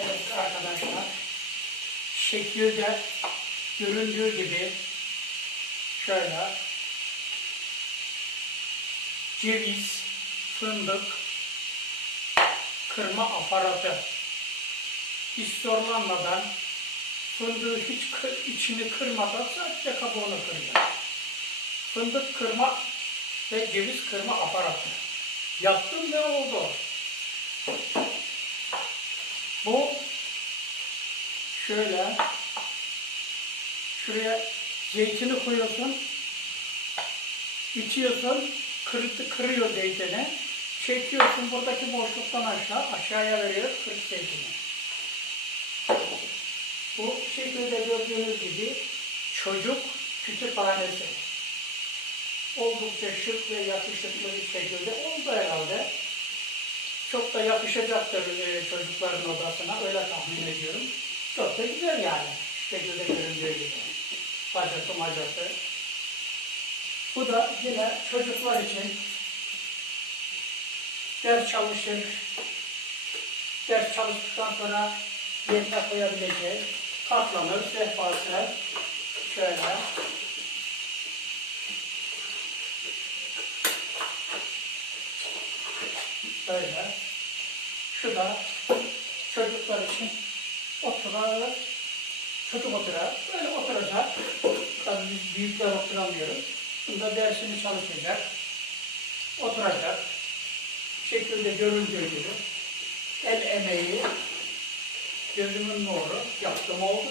Evet arkadaşlar. Şekilde göründüğü gibi şöyle ceviz, fındık, kırma aparatı hiç fındığı hiç kır, içini kırmadan sadece kabuğunu kıracağım. Fındık kırma ve ceviz kırma aparatı. Yaptım ve oldu. Bu şöyle. Şuraya zeytini koyuyorsun. İtiyorsun kırıtı kırıyor zeytini. Çekiyorsun buradaki boşluktan aşağı. Aşağıya veriyor. Kırık zeytini. Bu şekilde gördüğünüz gibi çocuk kütüphanesi. Oldukça şık ve yakışıklı bir şekilde. Çok da yakışacaktır e, çocukların odasına, öyle tahmin ediyorum. Çok da güzel yani, şekilde göründüğü gibi. Bacası macası. Bu da yine çocuklar için ders çalışır, ders çalıştıktan sonra yerine koyabileceği katlanır, sehpası şöyle. Böyle. Şu da çocuklar için oturar, çocuk oturar, böyle oturacak. Tabii biz büyükler oturamıyoruz. Bunda dersini çalışacak, oturacak. Şekilde görüldüğü gibi el emeği, gözümün nuru yaptım oldu.